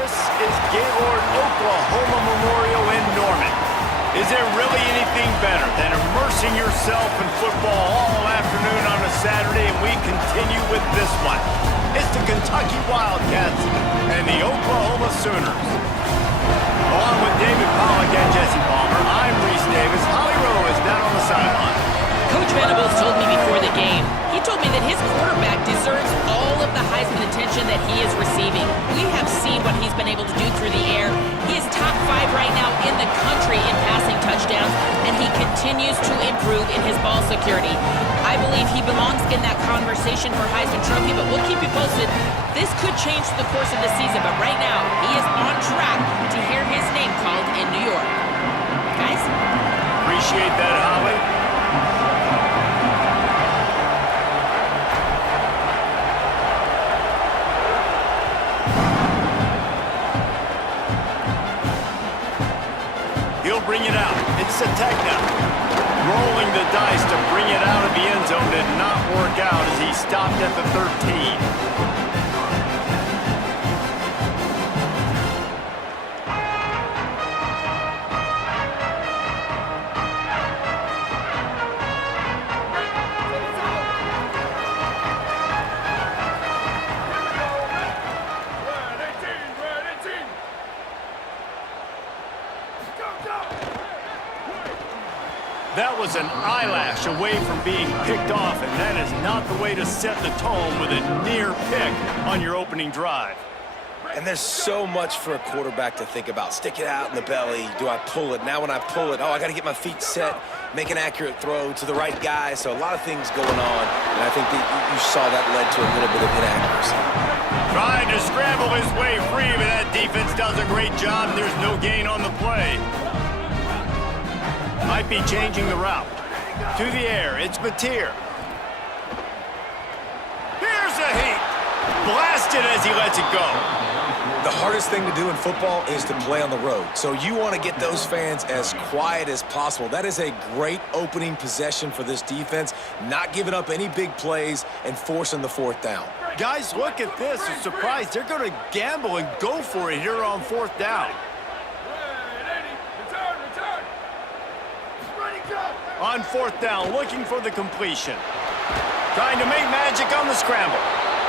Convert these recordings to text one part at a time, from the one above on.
This is Gaylord Oklahoma Memorial in Norman. Is there really anything better than immersing yourself in football all afternoon on a Saturday? And we continue with this one. It's the Kentucky Wildcats and the Oklahoma Sooners. Along with David Pollack and Jesse Palmer, I'm Reese Davis. Holly Rowe is down on the sideline. Coach Venables told me before the game, he told me that his quarterback deserves all of the Heisman attention that he is receiving. We have seen what he's been able to do through the air. He is top 5 right now in the country in passing touchdowns, and he continues to improve in his ball security. I believe he belongs in that conversation for Heisman Trophy, but we'll keep you posted. This could change the course of the season, but right now, he is on track to hear his name called in New York. Guys? Appreciate that, Holly. He'll bring it out. It's Sategna. Rolling the dice to bring it out of the end zone did not work out as he stopped at the 13. That was an eyelash away from being picked off, and that is not the way to set the tone with a near pick on your opening drive. And there's so much for a quarterback to think about. Stick it out in the belly. Do I pull it? Now when I pull it, I got to get my feet set, make an accurate throw to the right guy. So a lot of things going on, and I think that you saw that led to a little bit of inaccuracy. Trying to scramble his way free, but that defense does a great job. There's no gain on the play. Might be changing the route. To the air, it's Mateer. Here's a heat. Blasted as he lets it go. The hardest thing to do in football is to play on the road. So you want to get those fans as quiet as possible. That is a great opening possession for this defense. Not giving up any big plays and forcing the fourth down. Guys, look at this. I'm surprised. They're going to gamble and go for it here on fourth down. On fourth down, looking for the completion. Trying to make magic on the scramble.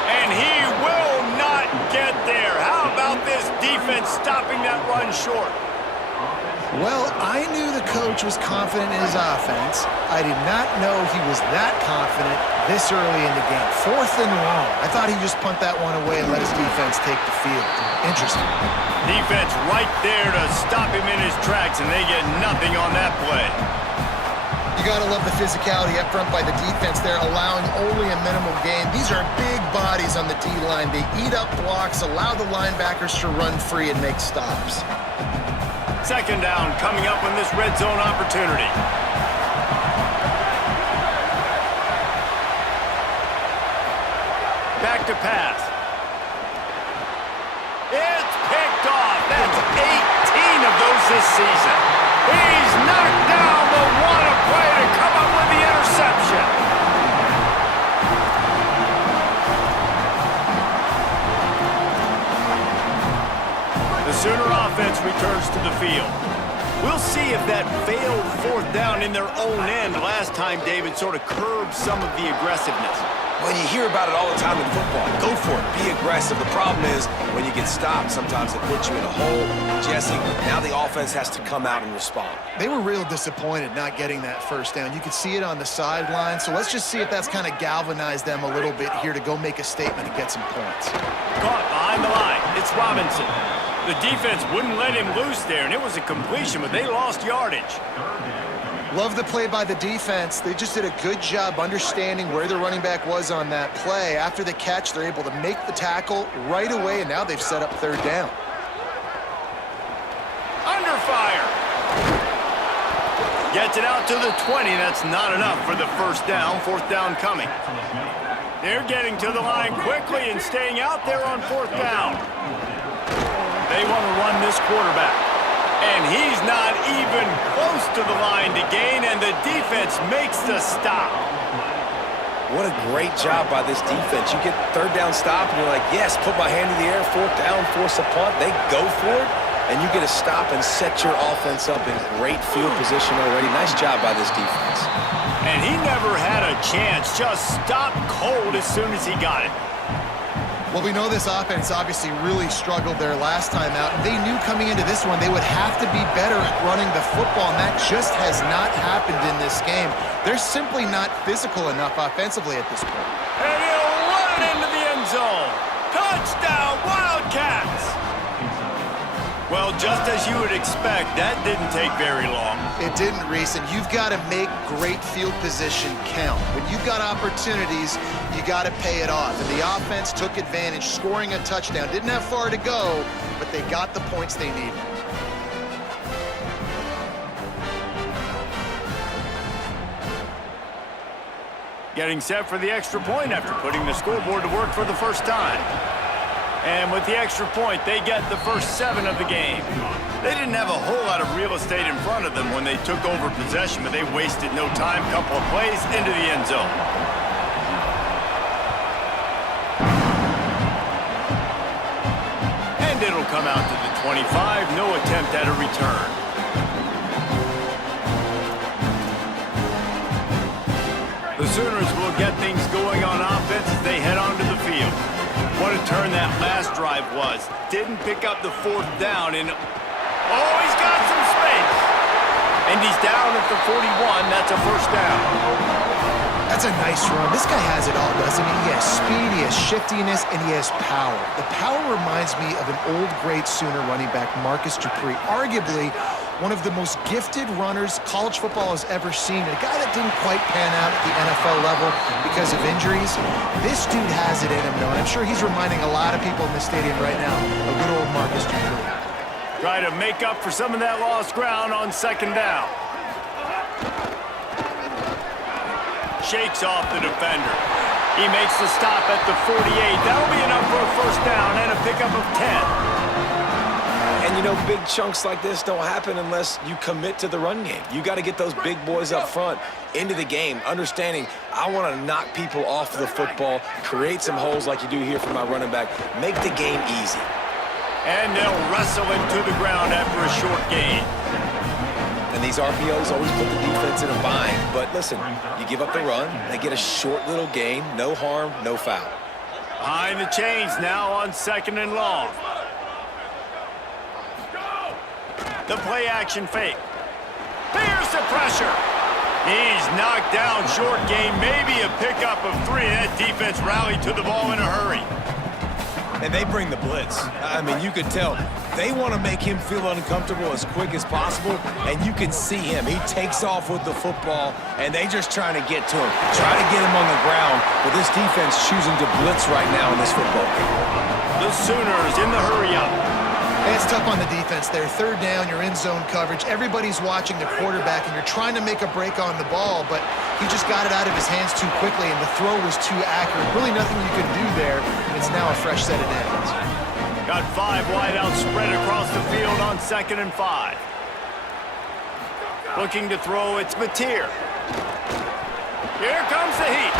And he will not get there. How about this defense stopping that run short? Well, I knew the coach was confident in his offense. I did not know he was that confident this early in the game. 4th and long. I thought he'd just punt that one away and let his defense take the field. Interesting. Defense right there to stop him in his tracks, and they get nothing on that play. You got to love the physicality up front by the defense there, allowing only a minimal gain. These are big bodies on the D-line. They eat up blocks, allow the linebackers to run free and make stops. Second down coming up on this red zone opportunity. Back to pass. It's picked off. That's 18 of those this season. He's knocked down, but what a play to come up with the interception. The Sooner offense returns to the field. We'll see if that failed fourth down in their own end last time, David, sort of curbed some of the aggressiveness. Well, you hear about it all the time in football. Go for it. Be aggressive. The problem is when you get stopped, sometimes it puts you in a hole. Jesse, now the offense has to come out and respond. They were real disappointed not getting that first down. You could see it on the sideline. So let's just see if that's kind of galvanized them a little bit here to go make a statement and get some points. Caught behind the line. It's Robinson. The defense wouldn't let him loose there, and it was a completion, but they lost yardage. Love the play by the defense. They just did a good job understanding where the running back was on that play. After the catch, they're able to make the tackle right away, and now they've set up third down. Under fire. Gets it out to the 20. That's not enough for the first down. Fourth down coming. They're getting to the line quickly and staying out there on fourth down. They want to run this quarterback. And he's not even close to the line to gain, and the defense makes the stop. What a great job by this defense. You get third down stop, and you're like, yes, put my hand in the air, fourth down, force a punt. They go for it, and you get a stop and set your offense up in great field position already. Nice job by this defense. And he never had a chance. Just stopped cold as soon as he got it. Well, we know this offense obviously really struggled there last time out, and they knew coming into this one they would have to be better at running the football, and that just has not happened in this game. They're simply not physical enough offensively at this point. And he'll run it into the end zone. Touchdown, Wildcats! Well, just as you would expect, that didn't take very long. It didn't, Reese, and you've got to make great field position count. When you've got opportunities, you got to pay it off. And the offense took advantage, scoring a touchdown. Didn't have far to go, but they got the points they needed. Getting set for the extra point after putting the scoreboard to work for the first time. And with the extra point, they get the first 7 of the game. They didn't have a whole lot of real estate in front of them when they took over possession, but they wasted no time. Couple of plays into the end zone. And it'll come out to the 25. No attempt at a return. The Sooners will get things going on offense as they head onto the field. What a turn that last drive was. Didn't pick up the fourth down, and oh, he's got some space. And he's down at the 41. That's a first down. That's a nice run. This guy has it all, doesn't he? He has speed, he has shiftiness, and he has power. The power reminds me of an old great Sooner running back, Marcus Dupree, arguably one of the most gifted runners college football has ever seen. A guy that didn't quite pan out at the NFL level because of injuries. This dude has it in him, though, and I'm sure he's reminding a lot of people in the stadium right now of good old Marcus Dupree. Try to make up for some of that lost ground on second down. Shakes off the defender. He makes the stop at the 48. That'll be enough for a first down and a pickup of 10. And, you know, big chunks like this don't happen unless you commit to the run game. You got to get those big boys up front into the game, understanding I want to knock people off the football, create some holes like you do here for my running back, make the game easy. And they'll wrestle him to the ground after a short gain. And these RPOs always put the defense in a bind. But listen, you give up the run, they get a short little gain, no harm, no foul. Behind the chains now on second and long. The play action fake. Here's the pressure. He's knocked down, short gain, maybe a pickup of 3. That defense rallied to the ball in a hurry. And they bring the blitz. I mean, you could tell they want to make him feel uncomfortable as quick as possible, and you can see him. He takes off with the football, and they just trying to get to him, try to get him on the ground, but this defense choosing to blitz right now in this football game. The Sooners in the hurry up. Hey, it's tough on the defense there. Third down, you're in zone coverage. Everybody's watching the quarterback, and you're trying to make a break on the ball, but he just got it out of his hands too quickly, and the throw was too accurate. Really nothing you could do there, and it's now a fresh set of downs. Got 5 wideouts spread across the field on second and 5. Looking to throw, it's Mateer. Here comes the heat.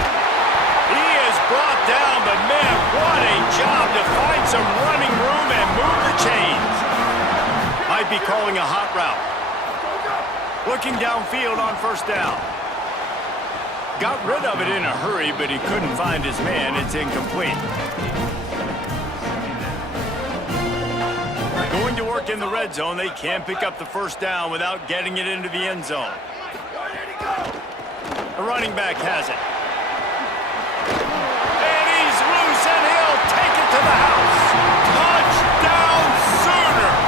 He is brought down, but man, what a job to find some running room and move the chains. Might be calling a hot route. Looking downfield on first down. Got rid of it in a hurry, but he couldn't find his man. It's incomplete. Going to work in the red zone. They can't pick up the first down without getting it into the end zone. The running back has it. And he's loose, and he'll take it to the house. Touchdown, Sooners!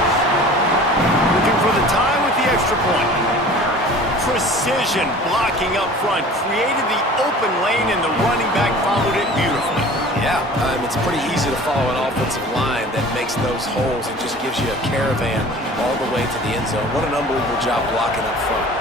Looking for the time with the extra point. Precision blocking up front, created the open lane, and the running back followed it beautifully. Yeah, it's pretty easy to follow an offensive line that makes those holes and just gives you a caravan all the way to the end zone. What an unbelievable job blocking up front.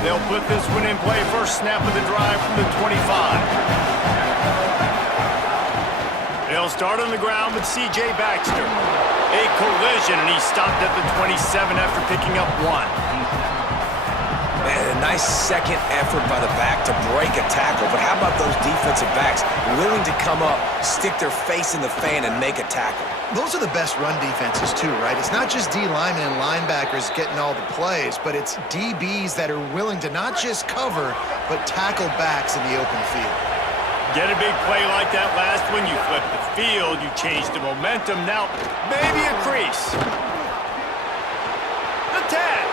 They'll put this one in play. First snap of the drive from the 25. They'll They'll start on the ground with C.J. Baxter. A collision, and he stopped at the 27 after picking up 1. Man, a nice second effort by the back to break a tackle. But how about those defensive backs willing to come up, stick their face in the fan, and make a tackle? Those are the best run defenses too, right? It's not just D linemen and linebackers getting all the plays, but it's DBs that are willing to not just cover, but tackle backs in the open field. Get a big play like that last one, you flip the field, you change the momentum. Now, maybe a crease. The tag.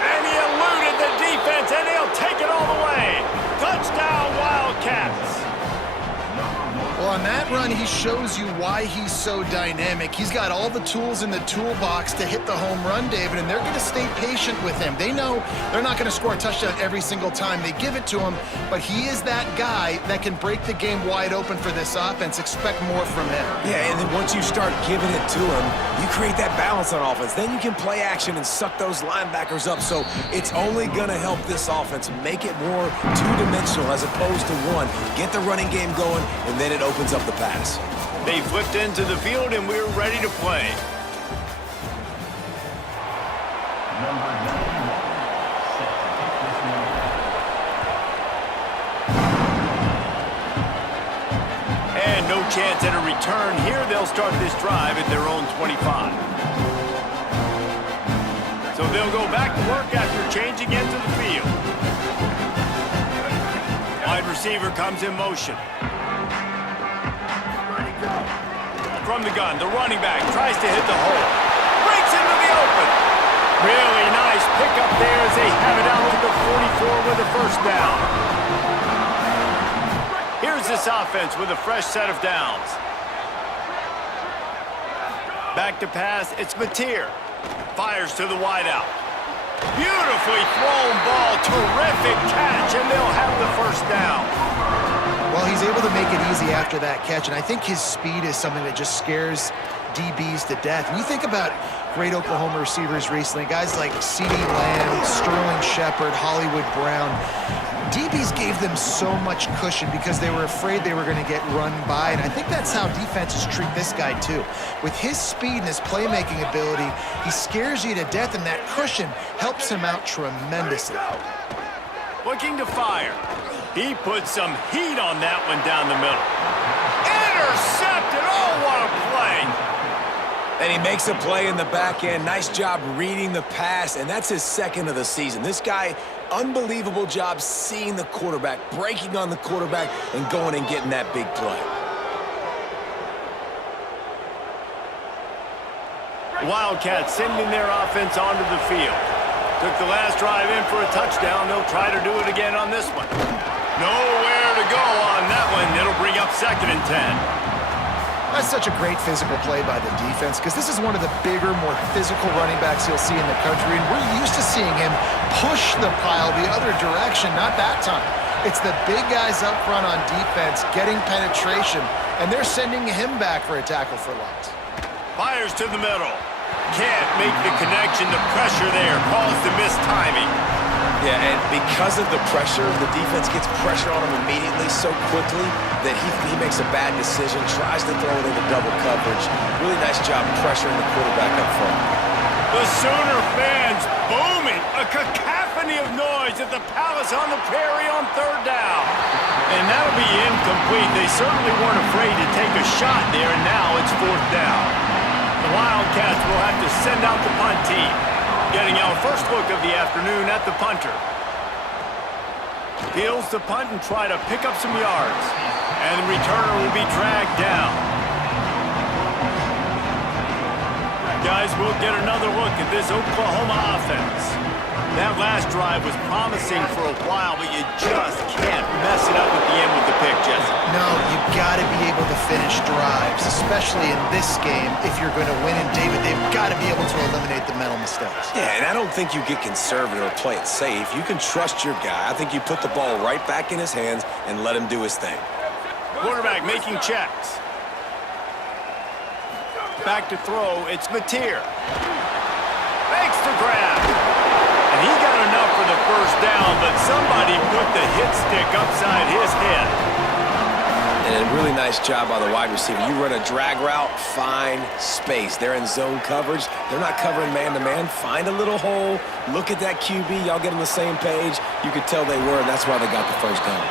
And he eluded the defense, and he'll take it all the way. Touchdown, Wildcats. Well, on that run, he shows you why he's so dynamic. He's got all the tools in the toolbox to hit the home run, David, and they're going to stay patient with him. They know they're not going to score a touchdown every single time they give it to him, but he is that guy that can break the game wide open for this offense. Expect more from him. Yeah, and then once you start giving it to him, you create that balance on offense. Then you can play action and suck those linebackers up, so it's only going to help this offense make it more two-dimensional as opposed to one. Get the running game going, and then it opens up the pass. They flipped into the field, and we're ready to play. And no chance at a return here. They'll start this drive at their own 25. So they'll go back to work after changing into the field. Wide receiver comes in motion. From the gun, the running back tries to hit the hole. Breaks into the open. Really nice pickup there as they have it out to the 44 with a first down. Here's this offense with a fresh set of downs. Back to pass, it's Mateer. Fires to the wideout. Beautifully thrown ball, terrific catch, and they'll have the first down. Well, he's able to make it easy after that catch, and I think his speed is something that just scares DBs to death. When you think about great Oklahoma receivers recently, guys like CeeDee Lamb, Sterling Shepard, Hollywood Brown, DBs gave them so much cushion because they were afraid they were going to get run by, and I think that's how defenses treat this guy too. With his speed and his playmaking ability, he scares you to death, and that cushion helps him out tremendously. Looking to fire. He put some heat on that one down the middle. Intercepted! Oh, what a play! And he makes a play in the back end. Nice job reading the pass, and that's his second of the season. This guy, unbelievable job seeing the quarterback, breaking on the quarterback, and going and getting that big play. Wildcats sending their offense onto the field. Took the last drive in for a touchdown. They'll try to do it again on this one. Nowhere to go on that one. It'll bring up 2nd and 10. That's such a great physical play by the defense because this is one of the bigger, more physical running backs you'll see in the country, and we're used to seeing him push the pile the other direction, not that time. It's the big guys up front on defense getting penetration, and they're sending him back for a tackle for loss. Fires to the middle. Can't make the connection. The pressure there caused the missed timing. Yeah, and because of the pressure, the defense gets pressure on him immediately so quickly that he makes a bad decision, tries to throw it into double coverage. Really nice job pressuring the quarterback up front. The Sooner fans booming. A cacophony of noise at the Palace on the Prairie on 3rd down. And that'll be incomplete. They certainly weren't afraid to take a shot there, and now it's 4th down. The Wildcats will have to send out the punt team. Getting our first look of the afternoon at the punter. Fields the punt and try to pick up some yards. And the returner will be dragged down. Guys, we'll get another look at this Oklahoma offense. That last drive was promising for a while, but you just can't mess it up at the end with the pick, Jesse. No, you've got to be able to finish drives, especially in this game. If you're going to win, and David, they've got to be able to eliminate the mental mistakes. Yeah, and I don't think you get conservative or play it safe. You can trust your guy. I think you put the ball right back in his hands and let him do his thing. Quarterback making checks. Back to throw, it's Mateer. Makes the grab. And he got enough for the first down, but somebody put the hit stick upside his head. And a really nice job by the wide receiver. You run a drag route, find space. They're in zone coverage. They're not covering man-to-man. Find a little hole. Look at that QB. Y'all get on the same page. You could tell they were, and that's why they got the first down.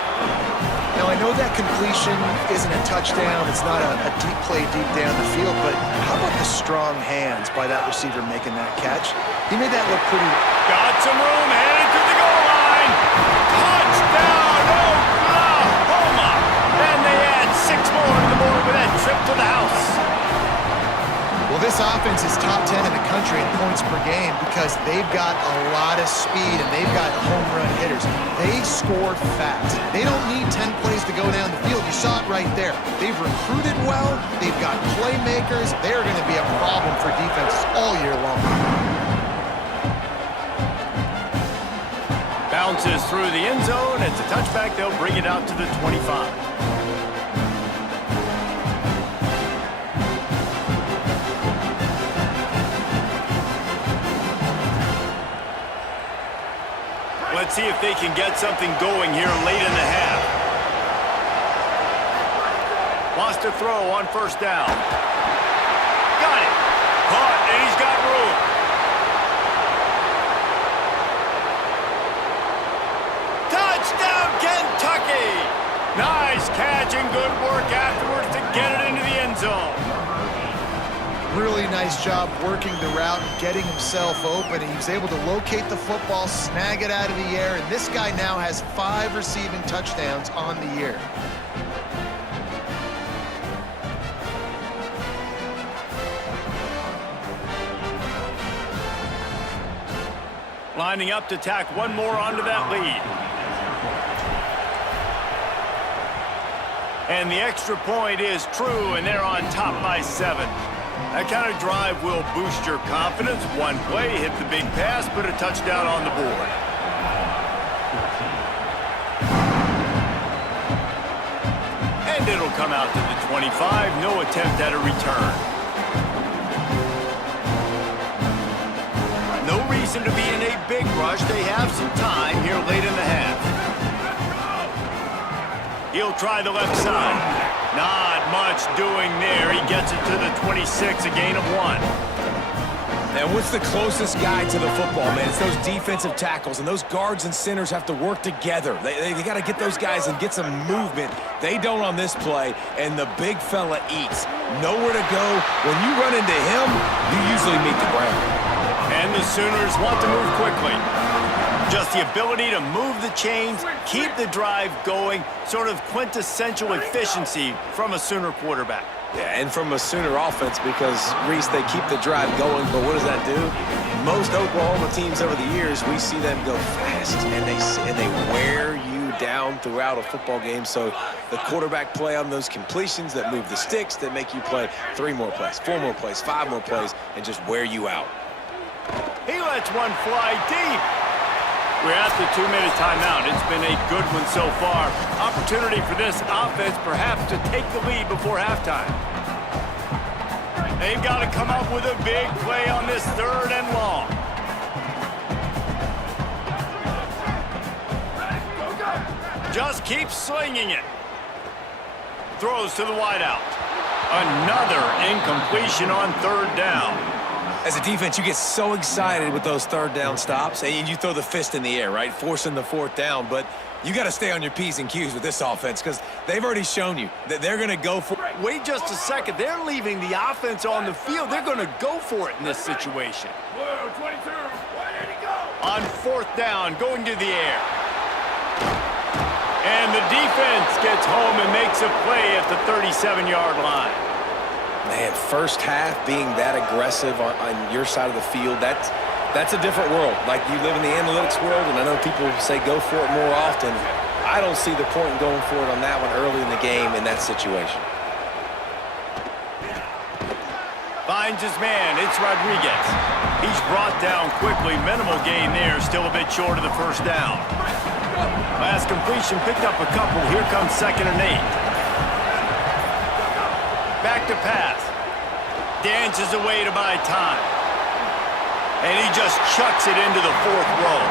Now, I know that completion isn't a touchdown. It's not a deep play deep down the field, but how about the strong hands by that receiver making that catch? He made that look pretty... Got some room, headed to the goal line. Touchdown, Oklahoma! And they add 6 more to the board with that trip to the house. Well, this offense is top 10 in the country in points per game because they've got a lot of speed and they've got home run hitters. They score fast. They don't need 10 plays to go down the field. You saw it right there. They've recruited well. They've got playmakers. They're going to be a problem for defenses all year long. Bounces through the end zone. It's a touchback. They'll bring it out to the 25. Let's see if they can get something going here late in the half. Wants to throw on first down. Got it. Caught, and he's got room. Touchdown, Kentucky! Nice catch and good work afterwards to get it into the end zone. Really nice job working the route and getting himself open. He was able to locate the football, snag it out of the air, and this guy now has 5 receiving touchdowns on the year. Lining up to tack one more onto that lead. And the extra point is true, and they're on top by 7. That kind of drive will boost your confidence. One play, hit the big pass, put a touchdown on the board. And it'll come out to the 25. No attempt at a return. No reason to be in a big rush. They have some time here late in the half. He'll try the left side. Not much doing there. He gets it to the 26, a gain of 1. And what's the closest guy to the football, man? It's those defensive tackles, and those guards and centers have to work together. They got to get those guys and get some movement. They don't on this play, and the big fella eats. Nowhere to go. When you run into him, you usually meet the ground. And the Sooners want to move quickly. Just the ability to move the chains, keep the drive going, sort of quintessential efficiency from a Sooner quarterback. Yeah, and from a Sooner offense because, Reese, they keep the drive going, but what does that do? Most Oklahoma teams over the years, we see them go fast, and they wear you down throughout a football game. So the quarterback play on those completions that move the sticks, that make you play 3 more plays, 4 more plays, 5 more plays, and just wear you out. He lets one fly deep. We're at the 2-minute timeout. It's been a good one so far. Opportunity for this offense perhaps to take the lead before halftime. They've got to come up with a big play on this 3rd and long. Just keep slinging it. Throws to the wideout. Another incompletion on 3rd down. As a defense, you get so excited with those 3rd down stops, and you throw the fist in the air, right? Forcing the 4th down, but you got to stay on your P's and Q's with this offense because they've already shown you that they're going to go for it. Wait just a second. They're leaving the offense on the field. They're going to go for it in this situation. Blue, 22, where did he go? On 4th down, going to the air. And the defense gets home and makes a play at the 37-yard line. Man, first half being that aggressive on your side of the field, that's a different world. Like, you live in the analytics world, and I know people say go for it more often. I don't see the point in going for it on that one early in the game in that situation. Finds his man. It's Rodriguez. He's brought down quickly. Minimal gain there. Still a bit short of the 1st down. Last completion picked up a couple. Here comes 2nd and 8. Back to pass. Dances away to buy time. And he just chucks it into the 4th row.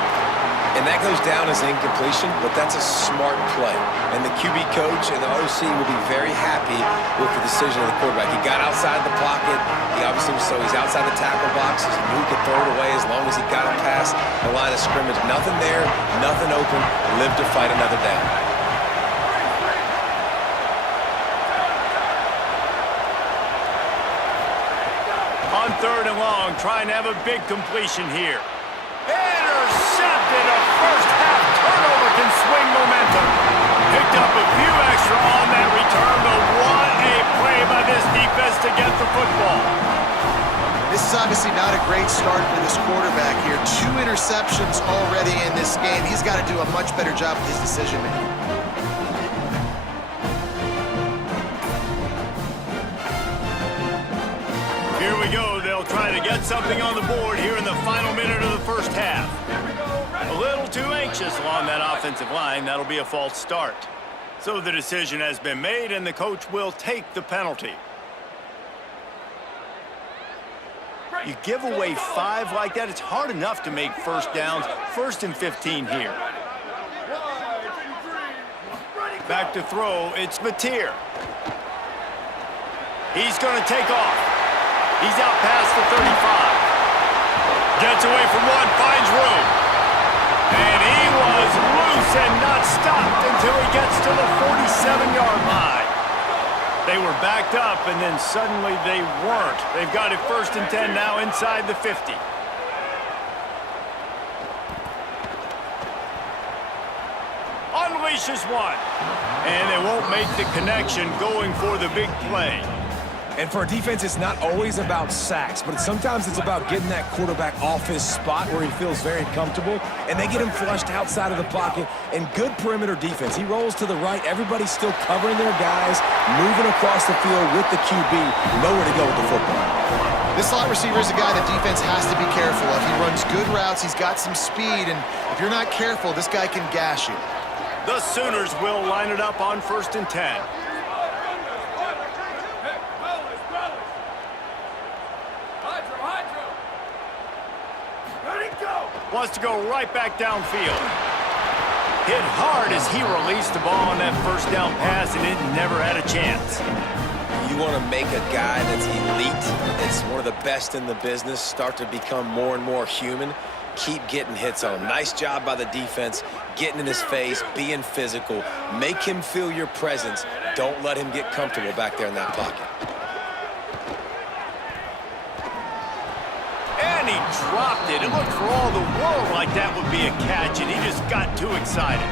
And that goes down as an incompletion, but that's a smart play. And the QB coach and the OC will be very happy with the decision of the quarterback. He got outside the pocket. He obviously was he's outside the tackle boxes. He knew he could throw it away as long as he got it past the line of scrimmage. Nothing there, nothing open. Live to fight another down. On 3rd and long, trying to have a big completion here. Intercepted. A first-half turnover can swing momentum. Picked up a few extra on that return, but what a play by this defense to get the football. This is obviously not a great start for this quarterback here. 2 interceptions already in this game. He's got to do a much better job with his decision-making. Here we go. They'll try to get something on the board here in the final minute of the first half. A little too anxious along that offensive line. That'll be a false start. So the decision has been made, and the coach will take the penalty. You give away 5 like that, it's hard enough to make first downs. 1st and 15 here. Back to throw, it's Mateer. He's going to take off. He's out past the 35. Gets away from one, finds room. And he was loose and not stopped until he gets to the 47-yard line. They were backed up, and then suddenly they weren't. They've got it 1st and 10 now inside the 50. Unleashes one. And they won't make the connection going for the big play. And for a defense, it's not always about sacks, but sometimes it's about getting that quarterback off his spot where he feels very comfortable, and they get him flushed outside of the pocket. And good perimeter defense. He rolls to the right. Everybody's still covering their guys, moving across the field with the QB, nowhere to go with the football. This slot receiver is a guy the defense has to be careful of. He runs good routes. He's got some speed, and if you're not careful, this guy can gash you. The Sooners will line it up on 1st and 10. Wants to go right back downfield. Hit hard as he released the ball on that first down pass, and it never had a chance. You want to make a guy that's elite, that's one of the best in the business, start to become more and more human. Keep getting hits on him. Nice job by the defense, getting in his face, being physical. Make him feel your presence. Don't let him get comfortable back there in that pocket. And he dropped it. It looked for all the world like that would be a catch, and he just got too excited.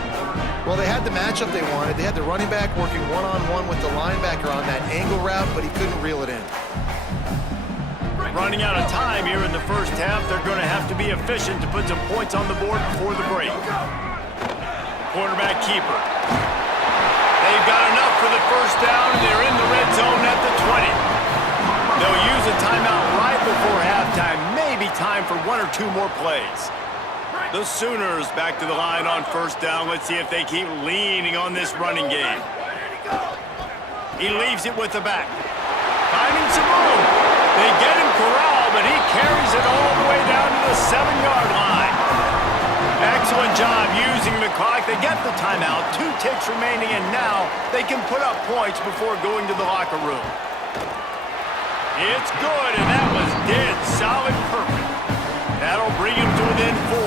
Well, they had the matchup they wanted. They had the running back working one-on-one with the linebacker on that angle route, but he couldn't reel it in. Running out of time here in the first half. They're going to have to be efficient to put some points on the board before the break. Quarterback keeper. They've got enough for the first down, and they're in the red zone at the 20. They'll use a timeout right before halftime. Maybe time for 1 or 2 more plays. The Sooners back to the line on first down. Let's see if they keep leaning on this running game. He leaves it with the back. Finding some room. They get him corralled, but he carries it all the way down to the 7-yard line. Excellent job using the clock. They get the timeout. 2 ticks remaining, and now they can put up points before going to the locker room. It's good, and that was dead solid perfect. That'll bring him to within 4.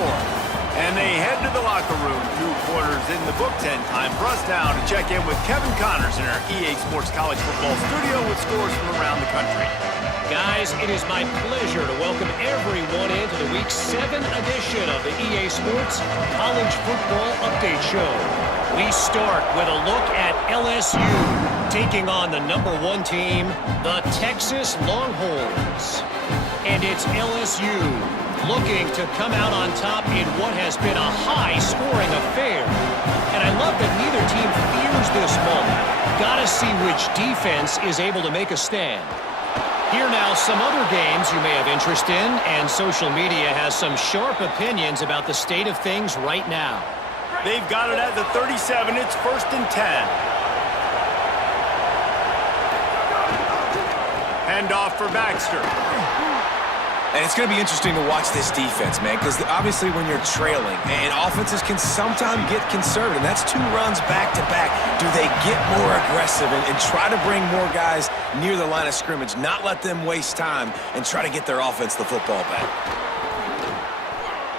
And they head to the locker room. 2 quarters in the books, and time for us now to check in with Kevin Connors in our EA Sports College Football studio with scores from around the country. Guys, it is my pleasure to welcome everyone into the Week 7 edition of the EA Sports College Football Update Show. We start with a look at LSU taking on the #1 team, the Texas Longhorns. And it's LSU looking to come out on top in what has been a high-scoring affair. And I love that neither team fears this moment. Gotta see which defense is able to make a stand. Here now, some other games you may have interest in, and social media has some sharp opinions about the state of things right now. They've got it at the 37. It's 1st and 10. Hand off for Baxter. And it's going to be interesting to watch this defense, man, because obviously when you're trailing, and offenses can sometimes get conservative, and that's 2 runs back-to-back. Do they get more aggressive and try to bring more guys near the line of scrimmage, not let them waste time, and try to get their offense the football back?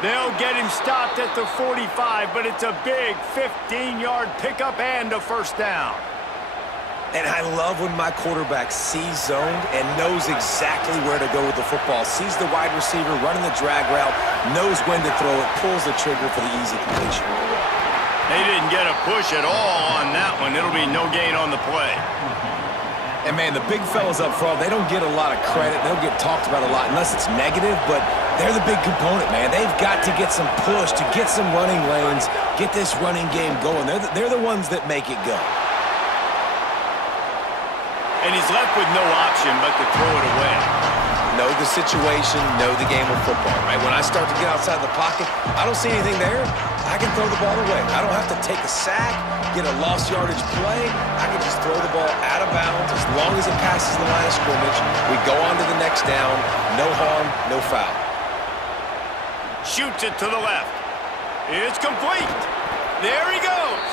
They'll get him stopped at the 45, but it's a big 15-yard pickup and a first down. And I love when my quarterback sees zoned and knows exactly where to go with the football. Sees the wide receiver running the drag route, knows when to throw it, pulls the trigger for the easy completion. They didn't get a push at all on that one. It'll be no gain on the play. And, man, the big fellas up front, they don't get a lot of credit. They don't get talked about a lot unless it's negative, but they're the big component, man. They've got to get some push to get some running lanes, get this running game going. They're the ones that make it go. And he's left with no option but to throw it away. Know the situation, know the game of football, right? When I start to get outside the pocket, I don't see anything there, I can throw the ball away. I don't have to take a sack, get a lost yardage play. I can just throw the ball out of bounds as long as it passes the line of scrimmage. We go on to the next down. No harm, no foul. Shoots it to the left. It's complete. There he goes.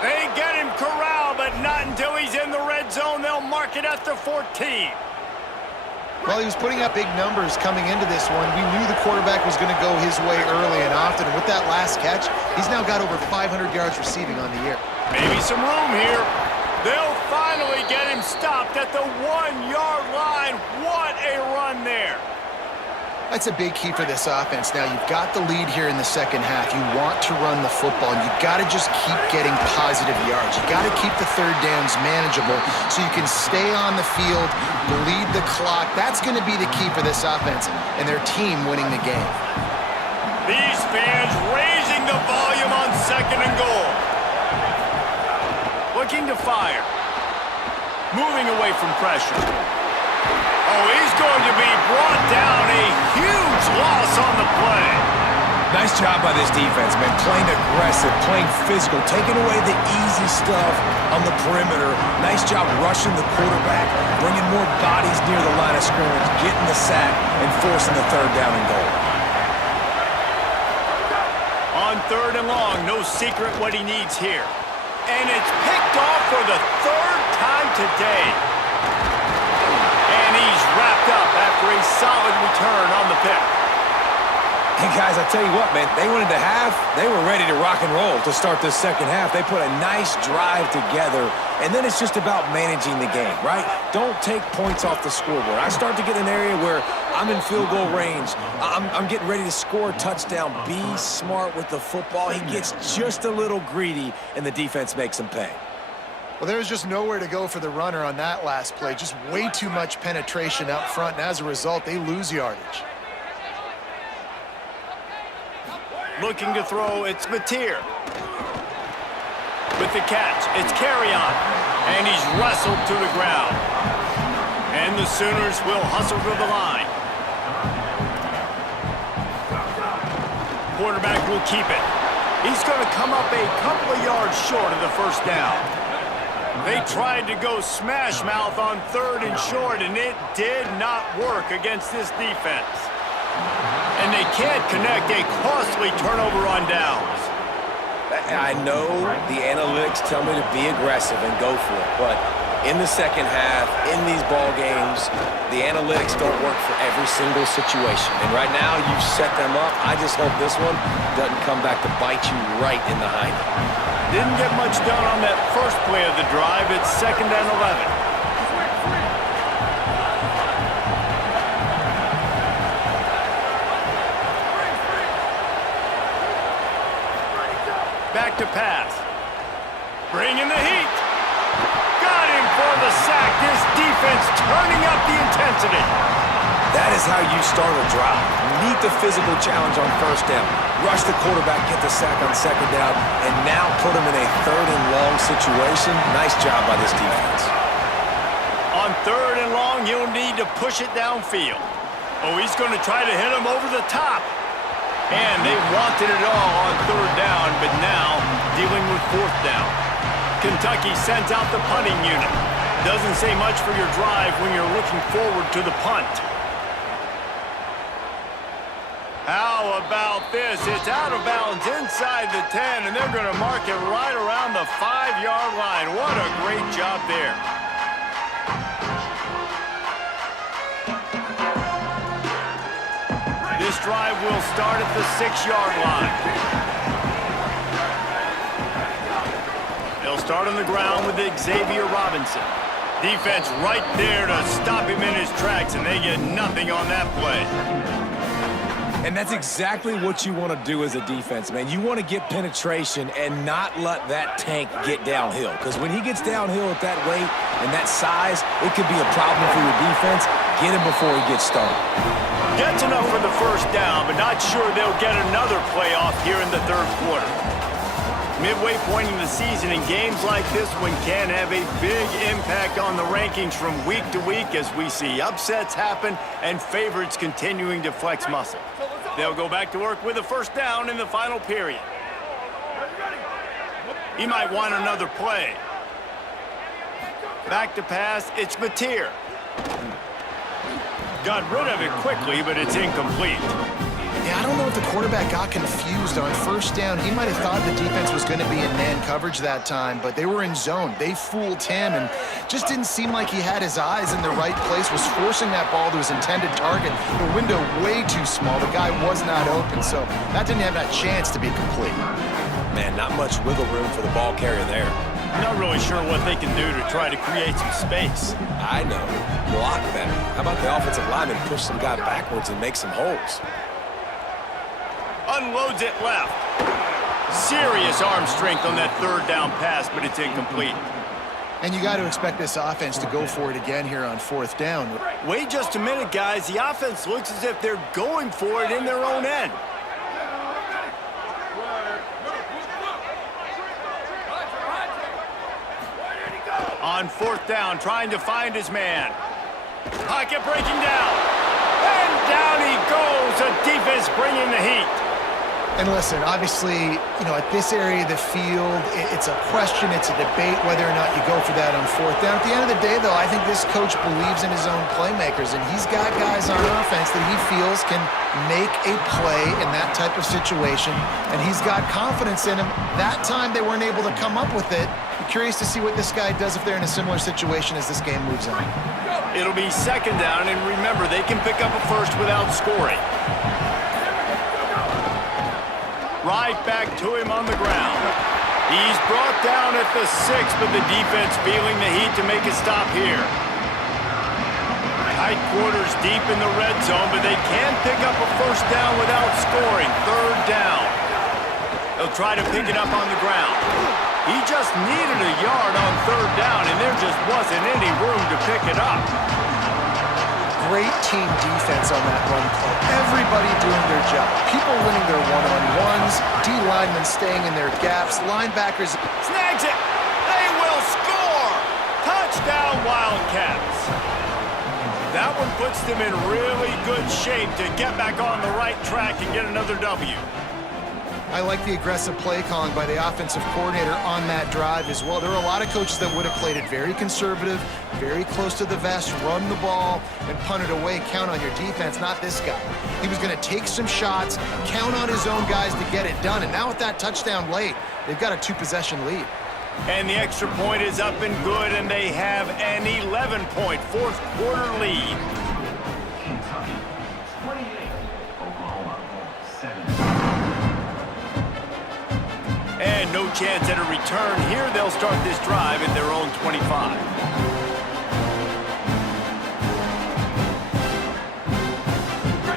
They get him corralled, but not until he's in the red zone. They'll mark it at the 14. Well, he was putting up big numbers coming into this one. We knew the quarterback was going to go his way early and often. And with that last catch, he's now got over 500 yards receiving on the year. Maybe some room here. They'll finally get him stopped at the 1-yard line. What a run there. That's a big key for this offense. Now, you've got the lead here in the second half. You want to run the football, and you've got to just keep getting positive yards. You've got to keep the third downs manageable so you can stay on the field, bleed the clock. That's going to be the key for this offense and their team winning the game. These fans raising the volume on 2nd and goal. Looking to fire. Moving away from pressure. Oh, he's going to be brought down. A huge loss on the play. Nice job by this defense, man. Playing aggressive, playing physical, taking away the easy stuff on the perimeter. Nice job rushing the quarterback, bringing more bodies near the line of scrimmage, getting the sack, and forcing the 3rd down and goal. On 3rd and long, no secret what he needs here. And it's picked off for the 3rd time today. And he's wrapped up after a solid return on the pick. Hey, guys, I tell you what, man, they went into half. They were ready to rock and roll to start this second half. They put a nice drive together, and then it's just about managing the game, right? Don't take points off the scoreboard. I start to get an area where I'm in field goal range. I'm getting ready to score a touchdown. Be smart with the football. He gets just a little greedy, and the defense makes him pay. Well, there's just nowhere to go for the runner on that last play. Just way too much penetration up front, and as a result, they lose yardage. Looking to throw, it's Mateer. With the catch, it's Carry-On. And he's wrestled to the ground. And the Sooners will hustle to the line. Quarterback will keep it. He's going to come up a couple of yards short of the 1st down. They tried to go smash mouth on 3rd and short, and it did not work against this defense. And they can't connect a costly turnover on downs. I know the analytics tell me to be aggressive and go for it, but in the second half, in these ball games, the analytics don't work for every single situation. And right now, you've set them up. I just hope this one doesn't come back to bite you right in the hind. Didn't get much done on that first play of the drive. It's 2nd and 11. Back to pass. Bringing the heat. Got him for the sack. This defense turning up the intensity. That is how you start a drive. Meet the physical challenge on 1st down. Rush the quarterback, get the sack on 2nd down, and now put him in a 3rd and long situation. Nice job by this defense. On 3rd and long, you'll need to push it downfield. Oh, he's going to try to hit him over the top. And they wanted it all on 3rd down, but now dealing with 4th down. Kentucky sends out the punting unit. Doesn't say much for your drive when you're looking forward to the punt. How about this? It's out of bounds inside the 10, and they're going to mark it right around the 5-yard line. What a great job there. This drive will start at the 6-yard line. They'll start on the ground with Xavier Robinson. Defense right there to stop him in his tracks, and they get nothing on that play. And that's exactly what you want to do as a defense, man. You want to get penetration and not let that tank get downhill. Because when he gets downhill at that weight and that size, it could be a problem for your defense. Get him before he gets started. Gets enough for the first down, but not sure they'll get another play off here in the third quarter. Midway point in the season, and games like this one can have a big impact on the rankings from week to week as we see upsets happen and favorites continuing to flex muscle. They'll go back to work with a first down in the final period. He might want another play. Back to pass, it's Mateer. Got rid of it quickly, but it's incomplete. Yeah, I don't know if the quarterback got confused on first down. He might have thought the defense was going to be in man coverage that time, but they were in zone. They fooled him and just didn't seem like he had his eyes in the right place, was forcing that ball to his intended target. The window way too small. The guy was not open, so that didn't have that chance to be complete. Man, not much wiggle room for the ball carrier there. Not really sure what they can do to try to create some space. I know. Block better. How about the offensive lineman push some guy backwards and make some holes? Unloads it left. Serious arm strength on that third down pass, but it's incomplete. And you got to expect this offense to go for it again here on fourth down. Wait just a minute, guys. The offense looks as if they're going for it in their own end. On fourth down, trying to find his man. Pocket breaking down. And down he goes. The defense bringing the heat. And listen, obviously, you know, at this area of the field, it's a question, it's a debate whether or not you go for that on fourth down. At the end of the day, though, I think this coach believes in his own playmakers, and he's got guys on offense that he feels can make a play in that type of situation, and he's got confidence in him. That time they weren't able to come up with it. I'm curious to see what this guy does if they're in a similar situation as this game moves on. It'll be second down, and remember, they can pick up a first without scoring. Right back to him on the ground. He's brought down at the 6, but the defense feeling the heat to make a stop here. Tight quarters deep in the red zone, but they can pick up a first down without scoring. Third down. They'll try to pick it up on the ground. He just needed a yard on third down, and there just wasn't any room to pick it up. Great team defense on that run play. Everybody doing their job. People winning their one-on-ones, D-linemen staying in their gaps, linebackers. Snags it. They will score. Touchdown, Wildcats. That one puts them in really good shape to get back on the right track and get another W. I like the aggressive play calling by the offensive coordinator on that drive as well. There are a lot of coaches that would have played it very conservative, very close to the vest, run the ball, and punt it away. Count on your defense, not this guy. He was going to take some shots, count on his own guys to get it done. And now with that touchdown late, they've got a 2-possession lead. And the extra point is up and good, and they have an 11-point fourth-quarter lead. And no chance at a return here. They'll start this drive at their own 25.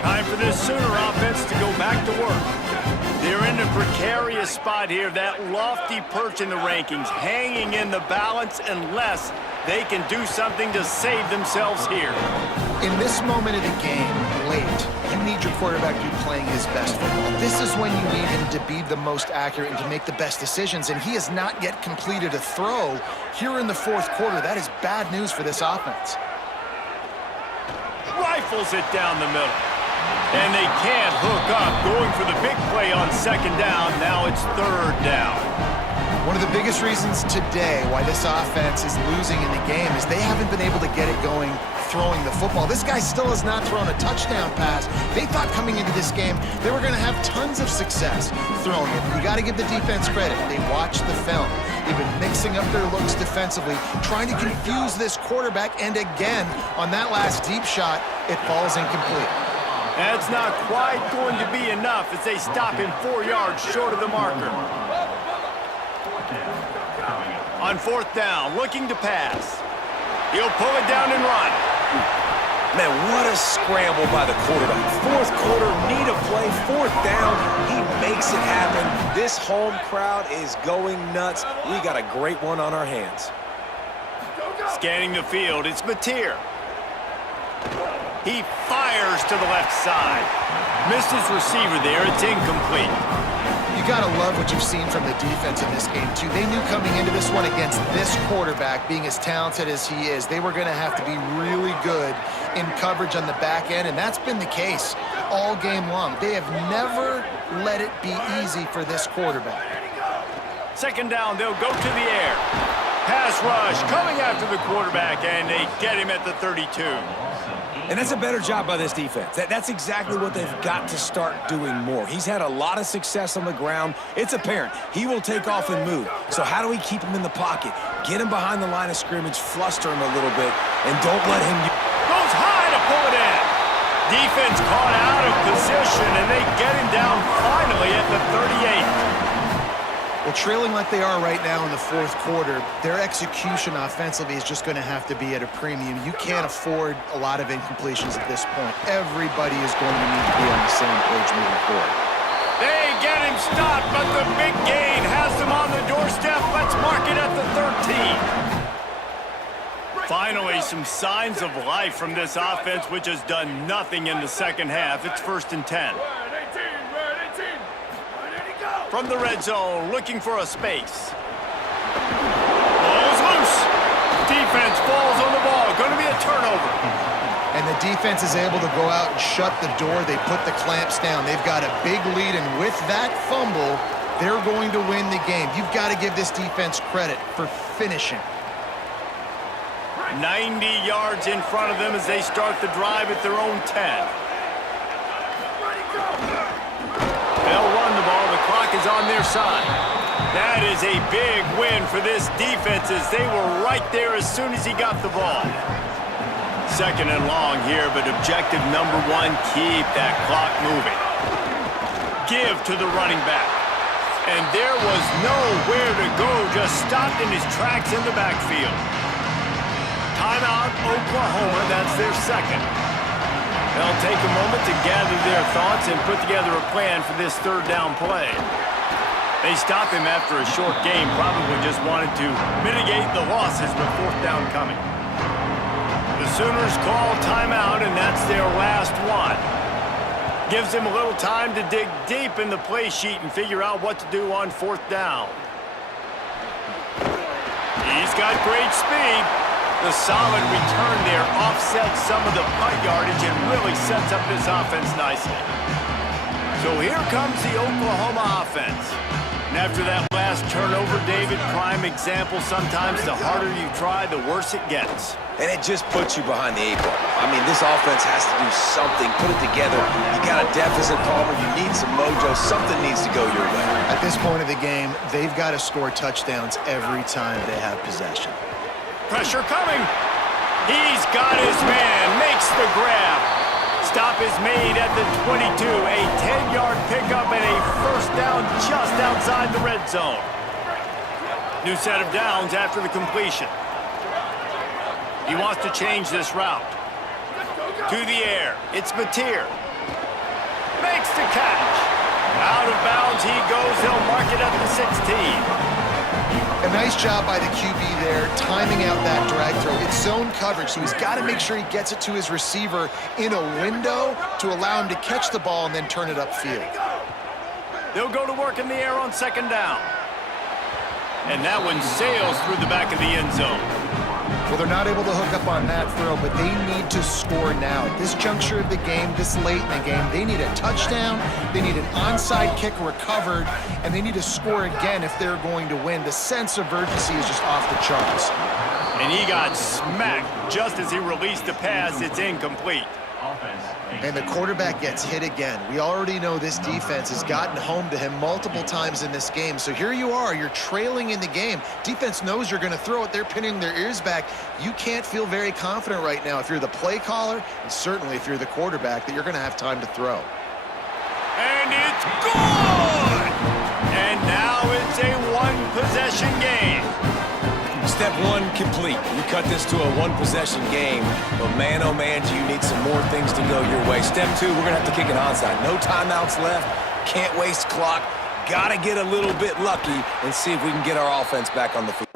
Time for this Sooner offense to go back to work. They're in a precarious spot here. That lofty perch in the rankings, hanging in the balance unless they can do something to save themselves here. In this moment of the game, late, you need your quarterback to be playing his best football. This is when you need him to be the most accurate and to make the best decisions, and he has not yet completed a throw here in the fourth quarter. That is bad news for this offense. Rifles it down the middle. And they can't hook up, going for the big play on second down. Now it's third down. One of the biggest reasons today why this offense is losing in the game is they haven't been able to get it going throwing the football. This guy still has not thrown a touchdown pass. They thought coming into this game they were going to have tons of success throwing it. You got to give the defense credit. They watched the film. They've been mixing up their looks defensively, trying to confuse this quarterback, and again, on that last deep shot, it falls incomplete. That's not quite going to be enough as they stop him 4 yards short of the marker. On 4th down, looking to pass. He'll pull it down and run. Man, what a scramble by the quarterback. 4th quarter, need a play, 4th down. He makes it happen. This home crowd is going nuts. We got a great one on our hands. Scanning the field, it's Mateer. He fires to the left side. Missed his receiver there, it's incomplete. You got to love what you've seen from the defense in this game, too. They knew coming into this one against this quarterback, being as talented as he is, they were going to have to be really good in coverage on the back end, and that's been the case all game long. They have never let it be easy for this quarterback. 2nd down, they'll go to the air. Pass rush coming after the quarterback, and they get him at the 32. And that's a better job by this defense. That's exactly what they've got to start doing more. He's had a lot of success on the ground. It's apparent he will take off and move. So how do we keep him in the pocket? Get him behind the line of scrimmage, fluster him a little bit, and don't let him... Goes high to pull it in. Defense caught out of position, and they get him down finally at the 38. Well, trailing like they are right now in the 4th quarter, their execution offensively is just going to have to be at a premium. You can't afford a lot of incompletions at this point. Everybody is going to need to be on the same page moving forward. They get him stopped, but the big gain has them on the doorstep. Let's mark it at the 13. Finally, some signs of life from this offense, which has done nothing in the second half. It's 1st and 10. From the red zone, looking for a space. Ball's loose. Defense falls on the ball. Going to be a turnover. And the defense is able to go out and shut the door. They put the clamps down. They've got a big lead, and with that fumble, they're going to win the game. You've got to give this defense credit for finishing. 90 yards in front of them as they start the drive at their own 10. They'll run the ball. The clock is on their side. That is a big win for this defense as they were right there as soon as he got the ball. 2nd and long here, but objective number 1, keep that clock moving. Give to the running back. And there was nowhere to go, just stopped in his tracks in the backfield. Timeout, Oklahoma. That's their 2nd. They'll take a moment to gather their thoughts and put together a plan for this 3rd down play. They stop him after a short game, probably just wanted to mitigate the losses with 4th down coming. The Sooners call timeout, and that's their last one. Gives him a little time to dig deep in the play sheet and figure out what to do on 4th down. He's got great speed. The solid return there offsets some of the punt yardage and really sets up this offense nicely. So here comes the Oklahoma offense. And after that last turnover, David, prime example, sometimes the harder you try, the worse it gets. And it just puts you behind the 8 ball. I mean, this offense has to do something, put it together. You got a deficit, Palmer. You need some mojo. Something needs to go your way. At this point of the game, they've got to score touchdowns every time they have possession. Pressure coming. He's got his man. Makes the grab. Stop is made at the 22. A 10-yard pickup and a 1st down just outside the red zone. New set of downs after the completion. He wants to change this route. To the air. It's Mateer. Makes the catch. Out of bounds he goes. He'll mark it at the 16. A nice job by the QB there, timing out that drag throw. It's zone coverage, so he's got to make sure he gets it to his receiver in a window to allow him to catch the ball and then turn it upfield. They'll go to work in the air on 2nd down. And that one sails through the back of the end zone. Well, they're not able to hook up on that throw, but they need to score now. At this juncture of the game, this late in the game, they need a touchdown, they need an onside kick recovered, and they need to score again if they're going to win. The sense of urgency is just off the charts. And he got smacked just as he released the pass. It's incomplete. And the quarterback gets hit again. We already know this defense has gotten home to him multiple times in this game. So here you are, you're trailing in the game. Defense knows you're going to throw it. They're pinning their ears back. You can't feel very confident right now if you're the play caller, and certainly if you're the quarterback, that you're going to have time to throw. And it's good! And now it's a one-possession game. Step one complete. You cut this to a one-possession game, but man, oh man, do you need some more things to go your way. Step two, we're going to have to kick an onside. No timeouts left. Can't waste clock. Got to get a little bit lucky and see if we can get our offense back on the field.